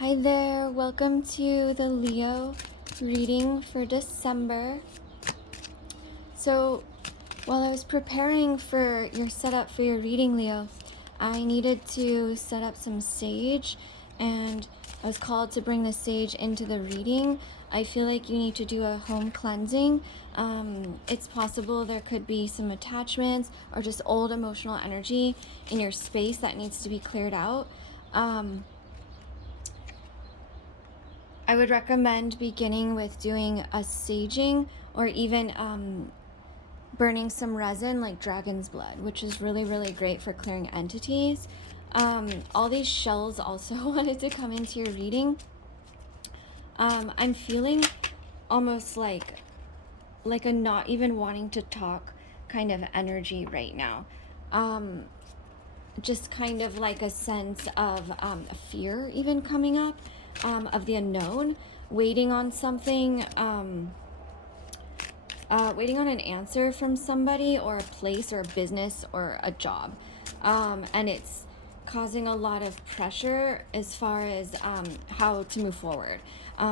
Hi there, welcome to the Leo reading for December. So, while I was preparing for your setup for your reading, Leo, I needed to set up some sage, and I was called to bring the sage into the reading. I feel like you need to do a home cleansing. It's possible there could be some attachments or just old emotional energy in your space that needs to be cleared out. I would recommend beginning with doing a saging or even burning some resin like dragon's blood, which is really, really great for clearing entities. All these shells also wanted to come into your reading. I'm feeling almost like a not even wanting to talk kind of energy right now. Just kind of like a sense of fear even coming up. Of the unknown, waiting on something, waiting on an answer from somebody or a place or a business or a job. And it's causing a lot of pressure as far as how to move forward,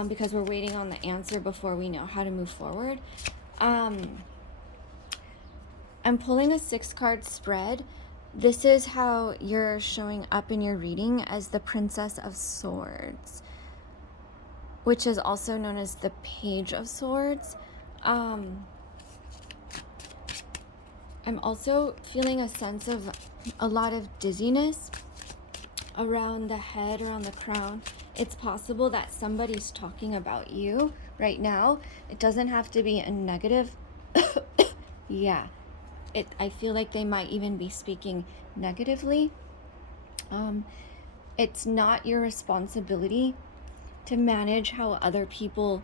because we're waiting on the answer before we know how to move forward. I'm pulling a 6-card spread. This is how you're showing up in your reading as the Princess of Swords, which is also known as the Page of Swords. I'm also feeling a sense of a lot of dizziness around the head, around the crown. It's possible that somebody's talking about you right now. It doesn't have to be a negative. Yeah, I feel like they might even be speaking negatively. It's not your responsibility to manage how other people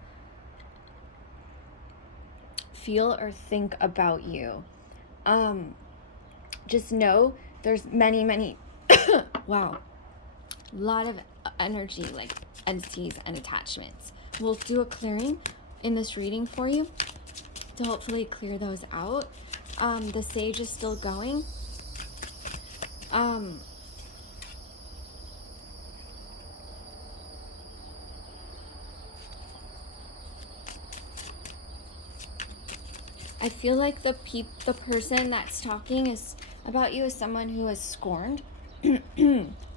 feel or think about you. Just know there's many wow, a lot of energy, like entities and attachments. We'll do a clearing in this reading for you to hopefully clear those out. The sage is still going. I feel like the person that's talking is about you is someone who is scorned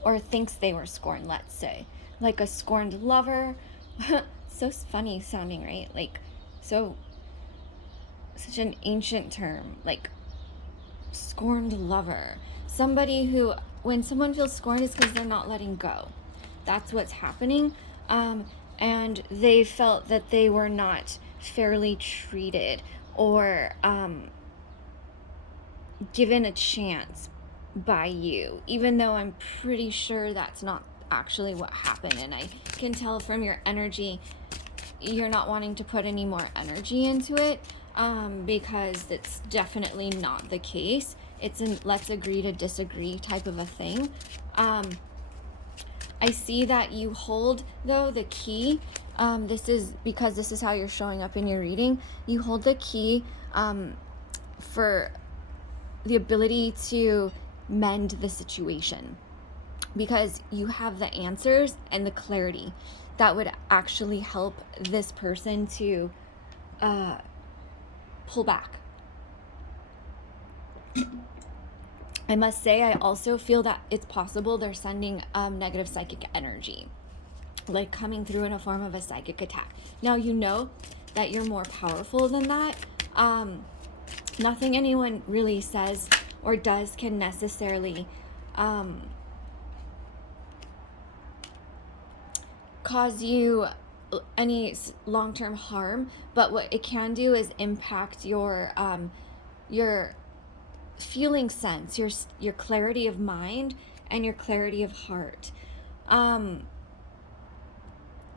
or thinks they were scorned, let's say. Like a scorned lover. So funny sounding, right? Like, so, such an ancient term, like scorned lover. Somebody who, when someone feels scorned, it's because they're not letting go. That's what's happening. And they felt that they were not fairly treated or given a chance by you, even though I'm pretty sure that's not actually what happened. And I can tell from your energy, you're not wanting to put any more energy into it, because it's definitely not the case. It's a let's agree to disagree type of a thing. I see that you hold, though, the key. This is because this is how you're showing up in your reading. You hold the key for the ability to mend the situation, because you have the answers and the clarity that would actually help this person to pull back. I must say, I also feel that it's possible they're sending negative psychic energy, like coming through in a form of a psychic attack. Now, you know that you're more powerful than that. Nothing anyone really says or does can necessarily cause you any long-term harm, but what it can do is impact your feeling sense, your clarity of mind and your clarity of heart.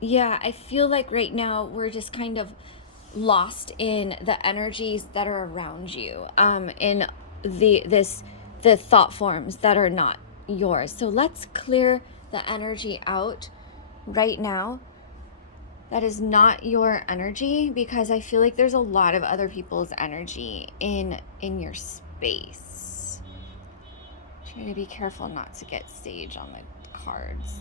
Yeah, I feel like right now we're just kind of lost in the energies that are around you, in the thought forms that are not yours. So let's clear the energy out right now that is not your energy, because I feel like there's a lot of other people's energy in your space. Try to be careful not to get sage on the cards.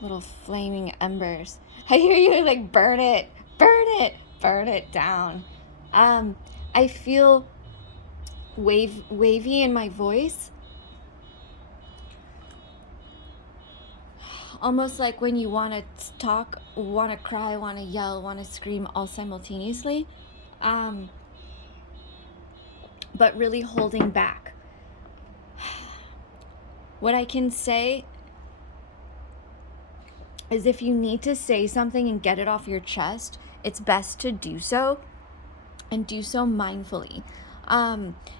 little flaming embers. I hear you like burn it, burn it, burn it down. I feel wavy in my voice. Almost like when you want to talk, want to cry, want to yell, want to scream all simultaneously. But really holding back. What I can say is if you need to say something and get it off your chest, it's best to do so, and do so mindfully.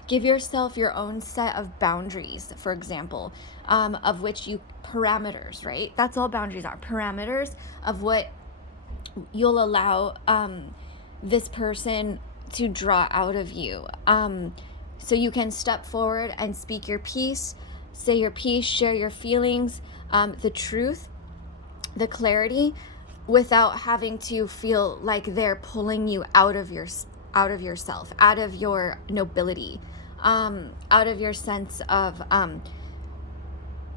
Give yourself your own set of boundaries, for example, of which you parameters, right? That's all boundaries are, parameters of what you'll allow this person to draw out of you. So you can step forward and speak your piece, say your piece, share your feelings, the truth, the clarity, without having to feel like they're pulling you out of yourself, out of your nobility, out of your sense of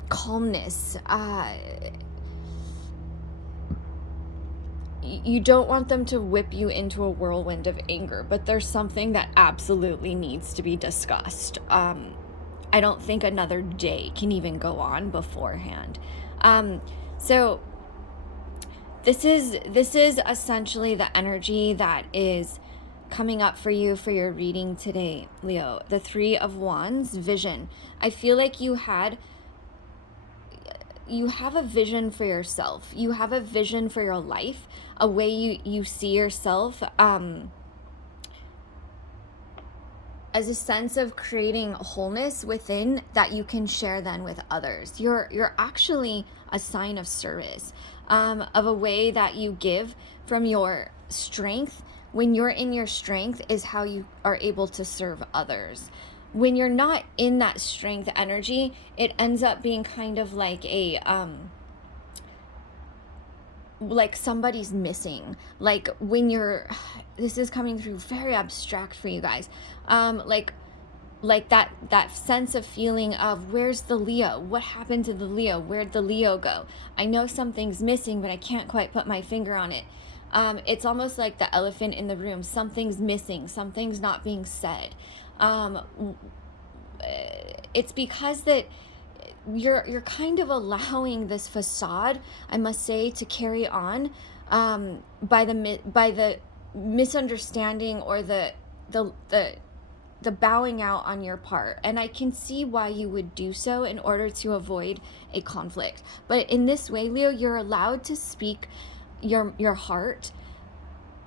calmness. You don't want them to whip you into a whirlwind of anger, but there's something that absolutely needs to be discussed. I don't think another day can even go on beforehand. So this is essentially the energy that is coming up for you for your reading today, Leo. The Three of Wands, vision. I feel like you have a vision for yourself. You have a vision for your life, a way you see yourself, as a sense of creating wholeness within that you can share then with others. You're actually a sign of service, of a way that you give from your strength. When you're in your strength is how you are able to serve others. When you're not in that strength energy, it ends up being kind of like a like somebody's missing. Like when you're, this is coming through very abstract for you guys, like that sense of feeling of, where's the Leo? What happened to the Leo? Where'd the Leo go? I know something's missing, but I can't quite put my finger on it. It's almost like the elephant in the room. Something's missing. Something's not being said. It's because that you're kind of allowing this facade, I must say, to carry on, by the misunderstanding or the bowing out on your part. And I can see why you would do so in order to avoid a conflict. But in this way, Leo, you're allowed to speak your heart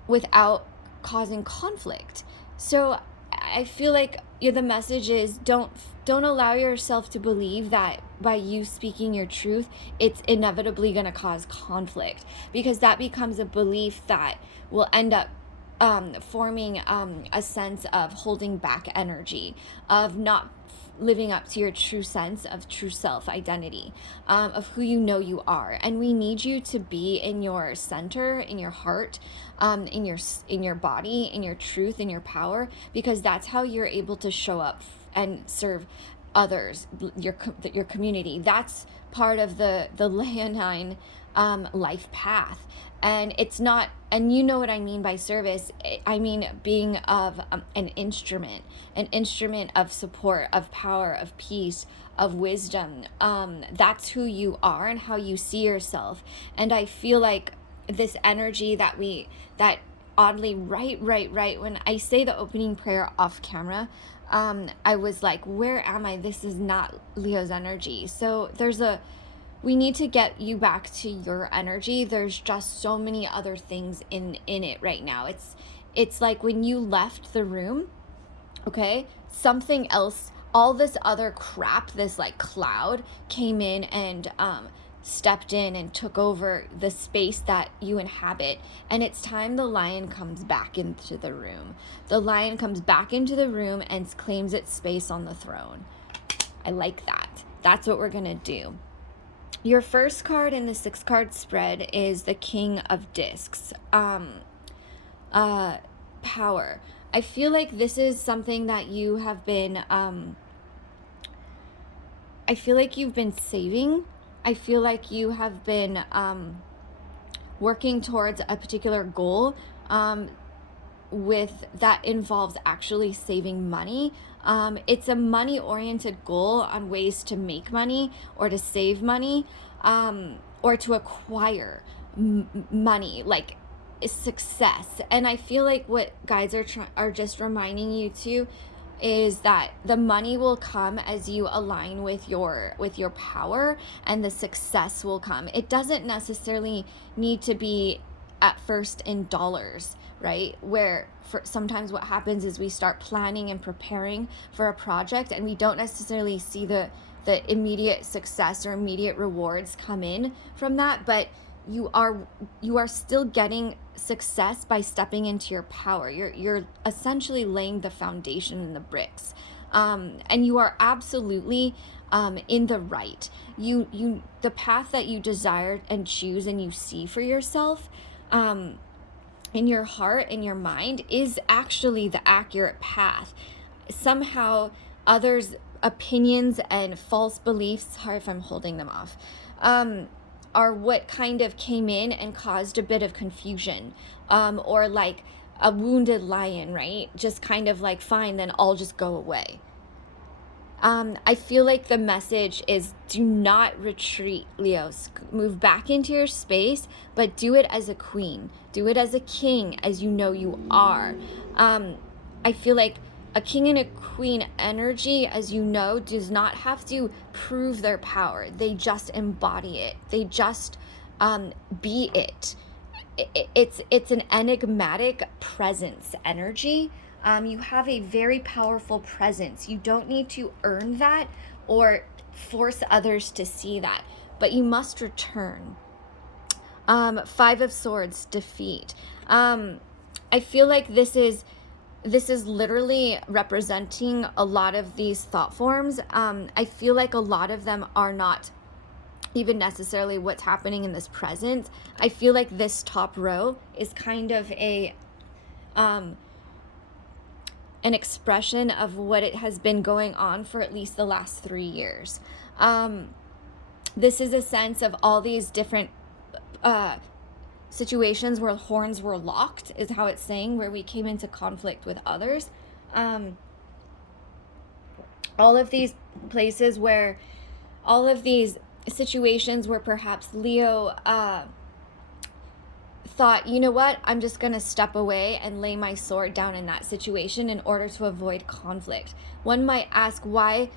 without causing conflict. So I feel like the message is don't allow yourself to believe that by you speaking your truth, it's inevitably going to cause conflict, because that becomes a belief that will end up forming a sense of holding back energy, of not living up to your true sense of true self identity, of who you know you are. And we need you to be in your center, in your heart, in your body, in your truth, in your power, because that's how you're able to show up and serve others, your community. That's part of the leonine life path. And it's not, and you know what I mean by service. I mean being of an instrument of support, of power, of peace, of wisdom. That's who you are and how you see yourself. And I feel like this energy that oddly, right, when I say the opening prayer off camera, I was like, where am I? This is not Leo's energy. So we need to get you back to your energy. There's just so many other things in it right now. It's like when you left the room, okay, something else, all this other crap, this like cloud came in and stepped in and took over the space that you inhabit. And it's time the lion comes back into the room. The lion comes back into the room and claims its space on the throne. I like that. That's what we're gonna do. Your first card in the 6-card spread is the King of Discs. Power. I feel like this is something that you have been, I feel like you've been saving I feel like you have been working towards a particular goal with that involves actually saving money. It's a money oriented goal on ways to make money or to save money, or to acquire money, like success. And I feel like what guides are just reminding you to is that the money will come as you align with your power, and the success will come. It doesn't necessarily need to be at first in dollars, right? Where sometimes what happens is we start planning and preparing for a project, and we don't necessarily see the immediate success or immediate rewards come in from that, but you are still getting success by stepping into your power. You're essentially laying the foundation and the bricks, and you are absolutely in the right. The path that you desire and choose and you see for yourself, in your heart, in your mind, is actually the accurate path. Somehow others' opinions and false beliefs, sorry if I'm holding them off, are what kind of came in and caused a bit of confusion, or like a wounded lion, right? Just kind of like, fine, then I'll just go away. I feel like the message is, do not retreat, Leos. Move back into your space, but do it as a queen. Do it as a king, as you know you are. I feel like a king and a queen energy, as you know, does not have to prove their power. They just embody it. They just be it. It's an enigmatic presence energy. You have a very powerful presence. You don't need to earn that or force others to see that, but you must return. Five of Swords, defeat. I feel like this is literally representing a lot of these thought forms. I feel like a lot of them are not even necessarily what's happening in this present. I feel like this top row is kind of an expression of what it has been going on for at least the last 3 years. This is a sense of all these different situations where horns were locked, is how it's saying, where we came into conflict with others. All of these places where, all of these situations where perhaps Leo thought, you know what, I'm just going to step away and lay my sword down in that situation in order to avoid conflict. One might ask, why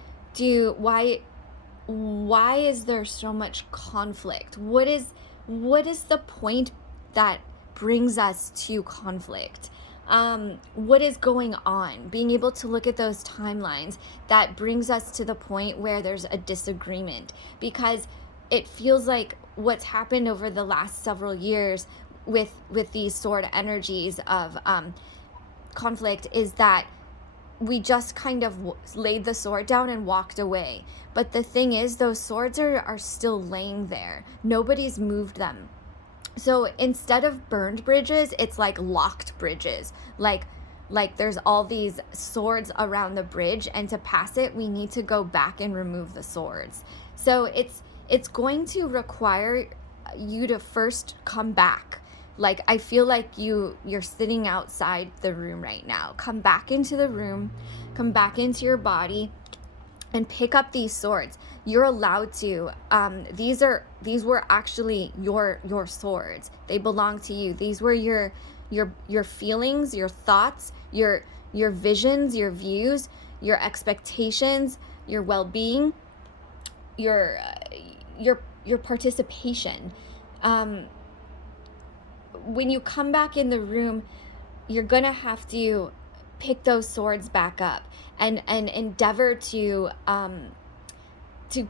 is there so much conflict? What is the point that brings us to conflict? What is going on? Being able to look at those timelines that brings us to the point where there's a disagreement, because it feels like what's happened over the last several years with these sword energies of conflict is that we just kind of laid the sword down and walked away. But the thing is, those swords are still laying there. Nobody's moved them. So instead of burned bridges, it's like locked bridges. Like there's all these swords around the bridge, and to pass it, we need to go back and remove the swords. So it's going to require you to first come back. Like, I feel like you're sitting outside the room right now. Come back into the room, come back into your body, and pick up these swords. You're allowed to. These were actually your swords. They belong to you. These were your feelings, your thoughts, your visions, your views, your expectations, your well-being, your participation. When you come back in the room, you're gonna have to pick those swords back up and endeavor to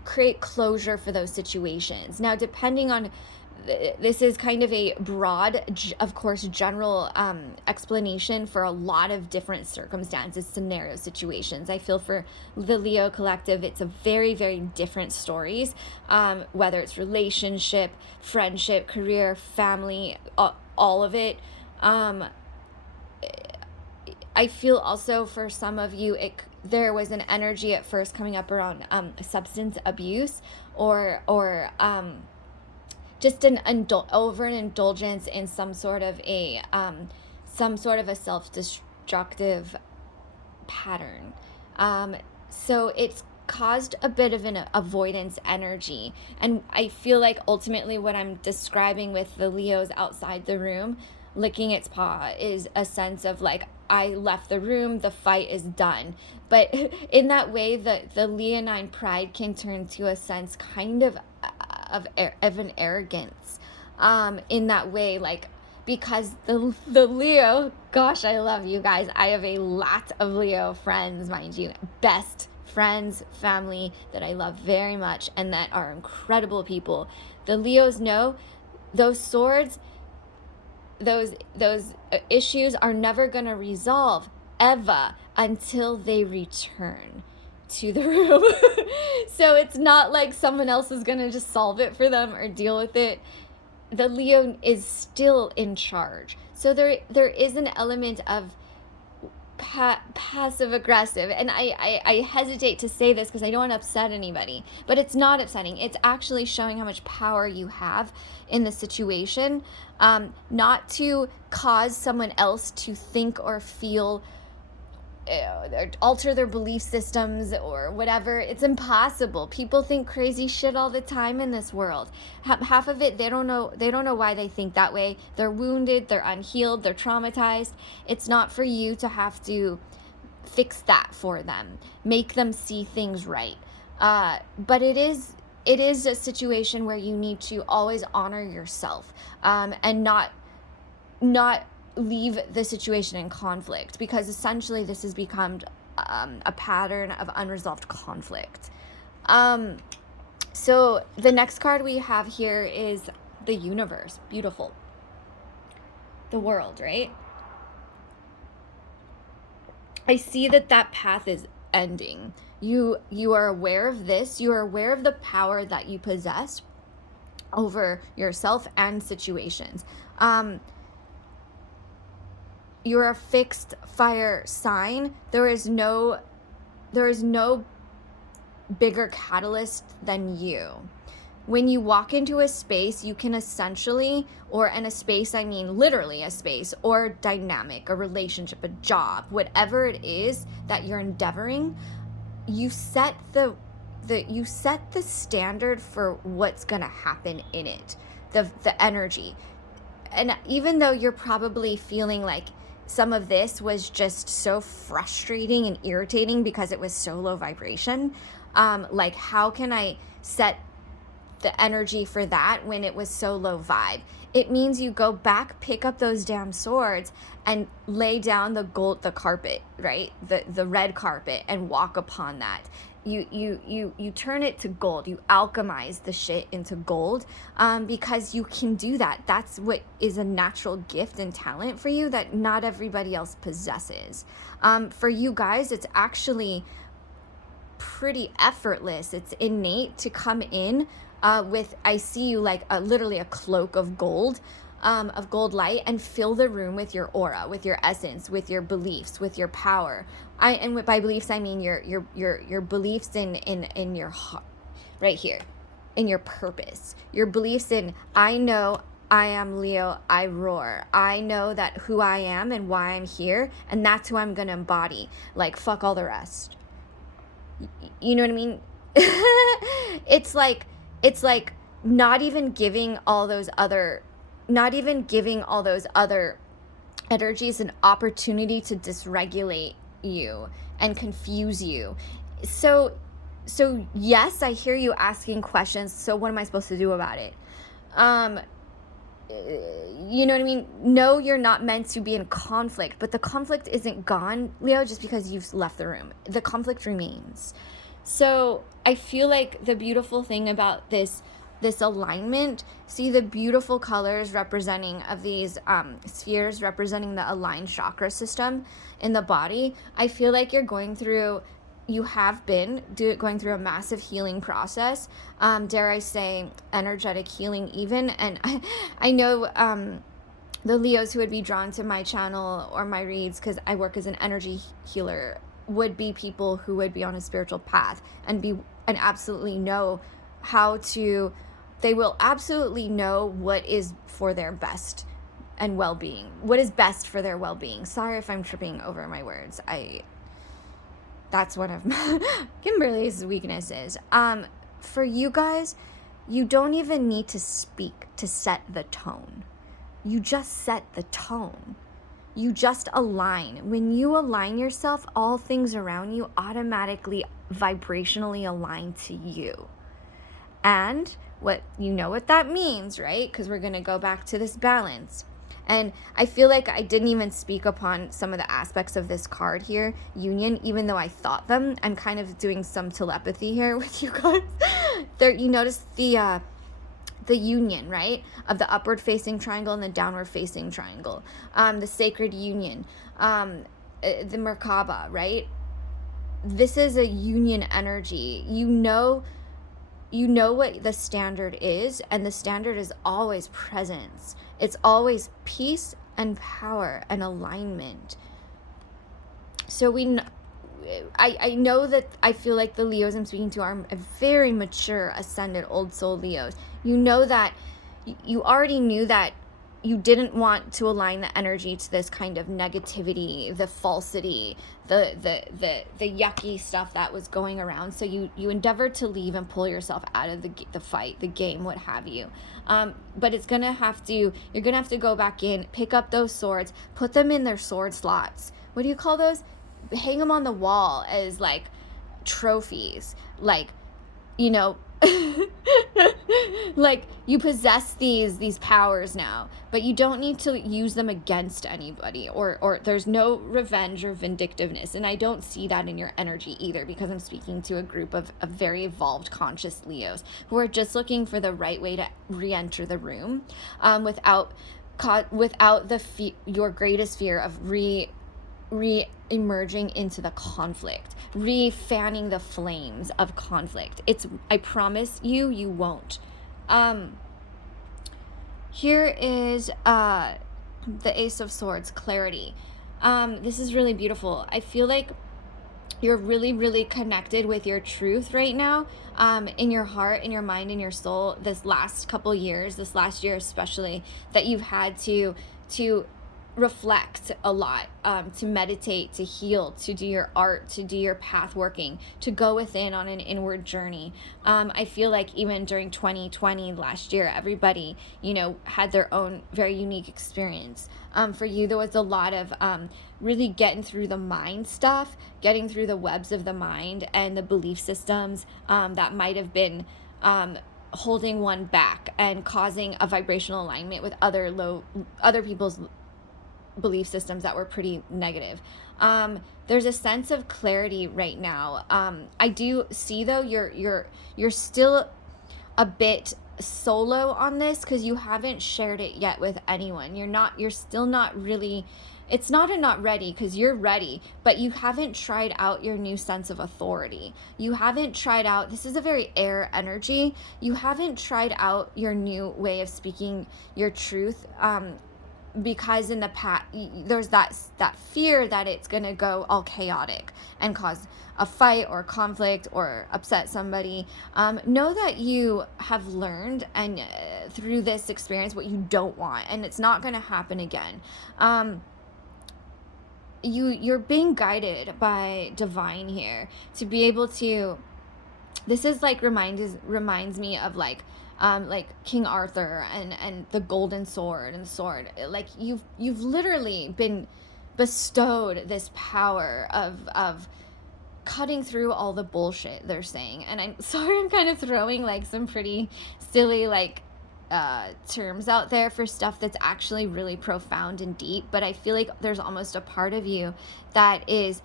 create closure for those situations. Now, depending on, this is kind of a broad, of course, general explanation for a lot of different circumstances, scenario situations. I feel for the Leo collective, it's a very, very different stories, whether it's relationship, friendship, career, family, all of it. I feel also for some of you, there was an energy at first coming up around substance abuse, or just an overindulgence in some sort of a self-destructive pattern. So it's caused a bit of an avoidance energy. And I feel like ultimately what I'm describing with the Leos outside the room licking its paw is a sense of like, I left the room, the fight is done. But in that way, the leonine pride can turn to a sense kind of an arrogance, in that way, like, because the Leo, gosh, I love you guys. I have a lot of Leo friends, mind you, best friends, family that I love very much and that are incredible people. The Leos know those swords, those issues are never going to resolve ever until they return to the room. So it's not like someone else is going to just solve it for them or deal with it. The Leo is still in charge. So there is an element of passive aggressive, and I hesitate to say this because I don't want to upset anybody, but it's not upsetting. It's actually showing how much power you have in the situation, not to cause someone else to think or feel, alter their belief systems or whatever. It's impossible. People think crazy shit all the time in this world. Half of it, they don't know why they think that way. They're wounded, they're unhealed, they're traumatized. It's not for you to have to fix that for them, make them see things right. But it is a situation where you need to always honor yourself, and not leave the situation in conflict, because essentially this has become a pattern of unresolved conflict. So the next card we have here is the universe. Beautiful. The world, right? I see that path is ending. You are aware of this. You are aware of the power that you possess over yourself and situations. You're a fixed fire sign. There is no bigger catalyst than you. When you walk into a space, you can essentially, or in a space, I mean literally a space, or dynamic, a relationship, a job, whatever it is that you're endeavoring, you set the standard for what's gonna happen in it, the energy. And even though you're probably feeling like some of this was just so frustrating and irritating because it was so low vibration, like, how can I set the energy for that when it was so low vibe? It means you go back, pick up those damn swords and lay down the carpet, right? The red carpet, and walk upon that. You turn it to gold. You alchemize the shit into gold, because you can do that. That's what is a natural gift and talent for you that not everybody else possesses. For you guys, it's actually pretty effortless. It's innate to come in with, I see you like literally a cloak of gold light, and fill the room with your aura, with your essence, with your beliefs, with your power. And by beliefs, I mean your beliefs in your heart, right here, in your purpose, your beliefs in, I know I am Leo, I roar. I know that who I am and why I'm here, and that's who I'm gonna embody. Like, fuck all the rest. You know what I mean? It's like not even giving all those other energies an opportunity to dysregulate you and confuse you. So yes, I hear you asking questions. So what am I supposed to do about it? You know what I mean? No, you're not meant to be in conflict, but the conflict isn't gone, Leo, just because you've left the room. The conflict remains. So I feel like the beautiful thing about this alignment, see the beautiful colors representing of these spheres representing the aligned chakra system in the body. I feel like you have been going through a massive healing process, dare I say energetic healing even. And I know the Leos who would be drawn to my channel or my reads, because I work as an energy healer would be people who would be on a spiritual path and absolutely know how to, they will absolutely know what is for their best and well-being, what is best for their well-being. Sorry if I'm tripping over my words. That's one of Kimberly's weaknesses. For you guys, you don't even need to speak to set the tone. You just set the tone. You just align. When you align yourself, all things around you automatically vibrationally align to you. And what that means, right? Because we're going to go back to this balance. And I feel like I didn't even speak upon some of the aspects of this card here, union, even though I thought them. I'm kind of doing some telepathy here with you guys. There, you notice the union, right? Of the upward facing triangle and the downward facing triangle. The sacred union. The Merkaba, right? This is a union energy. You know what the standard is, and the standard is always presence. It's always peace and power and alignment. So I know that I feel like the Leos I'm speaking to are a very mature, ascended, old soul Leos. You know that you already knew that you didn't want to align the energy to this kind of negativity, the falsity, the yucky stuff that was going around. So you endeavored to leave and pull yourself out of the fight, the game, what have you. But you're gonna have to go back in, pick up those swords, put them in their sword slots. What do you call those? Hang them on the wall as like trophies, like, like you possess these powers now, but you don't need to use them against anybody, or there's no revenge or vindictiveness. And I don't see that in your energy either, because I'm speaking to a group of very evolved conscious Leos who are just looking for the right way to re-enter the room, without your greatest fear of re-emerging into the conflict, re-fanning the flames of conflict. I promise you won't. Here is the Ace of Swords, clarity. This is really beautiful. I feel like you're really, really connected with your truth right now, in your heart, in your mind, in your soul. This last couple years, this last year especially, that you've had to reflect a lot, to meditate, to heal, to do your art, to do your path working, to go within on an inward journey. I feel like even during 2020 last year, everybody, had their own very unique experience. For you, there was a lot of really getting through the mind stuff, getting through the webs of the mind and the belief systems that might have been holding one back and causing a vibrational alignment with other people's belief systems that were pretty negative. There's a sense of clarity right now. I do see though you're still a bit solo on this, because you haven't shared it yet with anyone. You're still not really, it's not a not ready, because you're ready, but you haven't tried out your new sense of authority. You haven't tried out, this is a very air energy, you haven't tried out your new way of speaking your truth, because in the past there's that fear that it's going to go all chaotic and cause a fight or conflict or upset somebody. Know that you have learned and through this experience what you don't want, and it's not going to happen again. You're being guided by divine here to be able to, this is like reminds me of like King Arthur and the golden sword and the sword. Like you've literally been bestowed this power of cutting through all the bullshit they're saying. And I'm sorry, I'm kind of throwing like some pretty silly like terms out there for stuff that's actually really profound and deep, but I feel like there's almost a part of you that is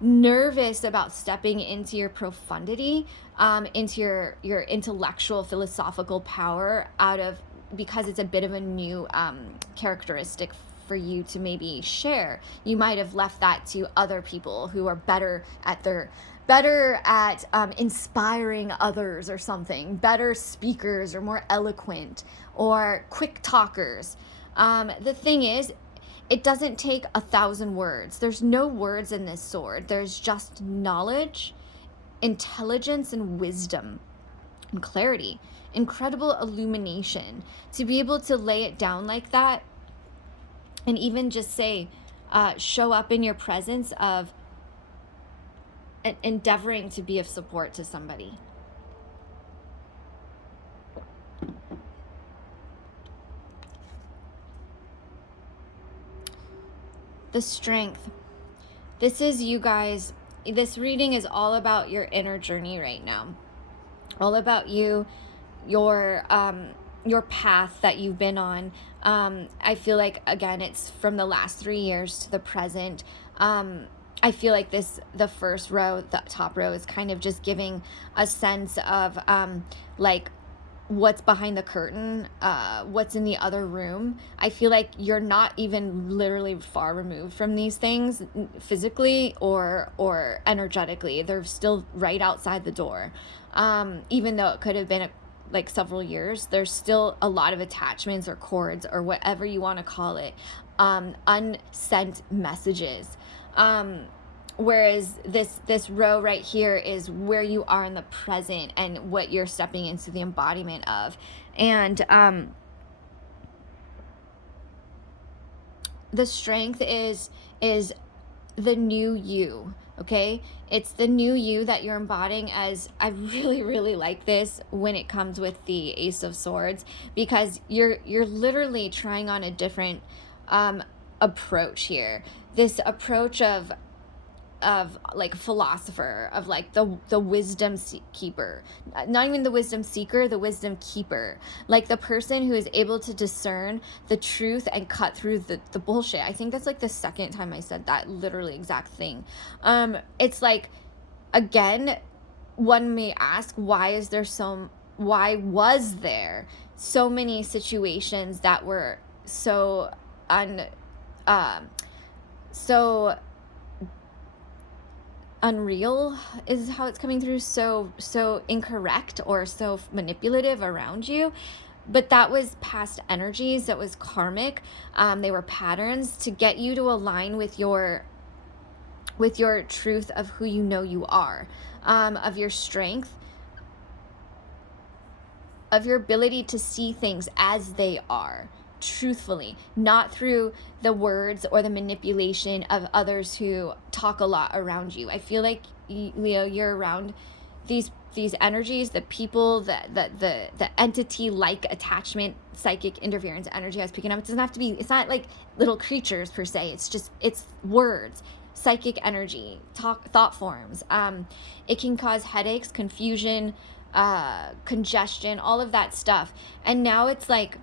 nervous about stepping into your profundity, into your intellectual philosophical power, because it's a bit of a new characteristic for you to maybe share. You might have left that to other people who are better at inspiring others or something, better speakers or more eloquent or quick talkers. The thing is, it doesn't take 1,000 words. There's no words in this sword. There's just knowledge, intelligence, and wisdom, and clarity, incredible illumination. To be able to lay it down like that, and even just say, show up in your presence of endeavoring to be of support to somebody. The Strength. This is you guys. This reading is all about your inner journey right now. All about you, your path that you've been on. I feel like, again, it's from the last 3 years to the present. I feel like the first row, the top row, is kind of just giving a sense of like what's behind the curtain, what's in the other room. I feel like you're not even literally far removed from these things physically or energetically. They're still right outside the door. Even though it could have been like several years, there's still a lot of attachments or cords or whatever you want to call it, unsent messages. Whereas this row right here is where you are in the present and what you're stepping into the embodiment of. And the Strength is the new you, okay? It's the new you that you're embodying. As I really, really like this when it comes with the Ace of Swords, because you're literally trying on a different approach here. This approach of like philosopher, of like the wisdom keeper, not even the wisdom seeker, the wisdom keeper, like the person who is able to discern the truth and cut through the bullshit. I think that's like the second time I said that literally exact thing. It's like, again, one may ask, why was there so many situations that were so unreal, is how it's coming through, so incorrect or so manipulative around you? But that was past energies, that was karmic. They were patterns to get you to align with your truth of who you know you are, of your strength, of your ability to see things as they are, truthfully, not through the words or the manipulation of others who talk a lot around you. I feel like, Leo, you're around these energies, the people, the entity like attachment, psychic interference energy I was picking up. It doesn't have to be, it's not like little creatures per se, it's words, psychic energy, thought forms. It can cause headaches, confusion, congestion, all of that stuff. And now it's like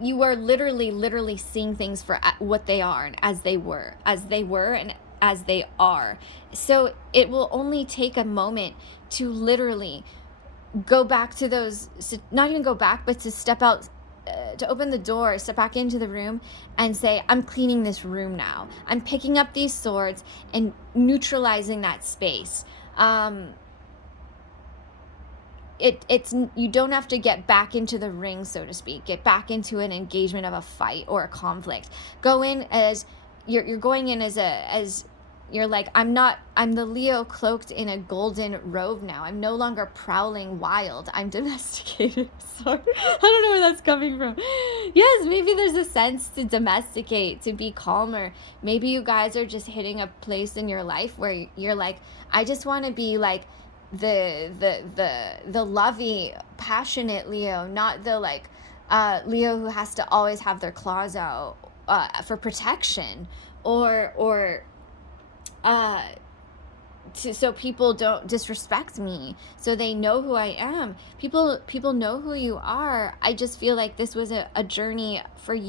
you are literally seeing things for what they are and as they were and as they are. So it will only take a moment to literally go back to those, not even go back, but to step out, to open the door, step back into the room and say, I'm cleaning this room now. I'm picking up these swords and neutralizing that space. It's you don't have to get back into the ring, so to speak, get back into an engagement of a fight or a conflict. Go in as you're going in as you're like, I'm the Leo cloaked in a golden robe now. I'm no longer prowling wild. I'm domesticated. Sorry, I don't know where that's coming from. Yes, maybe there's a sense to domesticate, to be calmer. Maybe you guys are just hitting a place in your life where you're like, I just want to be like the lovey, passionate Leo, not the like Leo who has to always have their claws out for protection, or so people don't disrespect me, so they know who I am. People know who you are. I just feel like this was a journey for you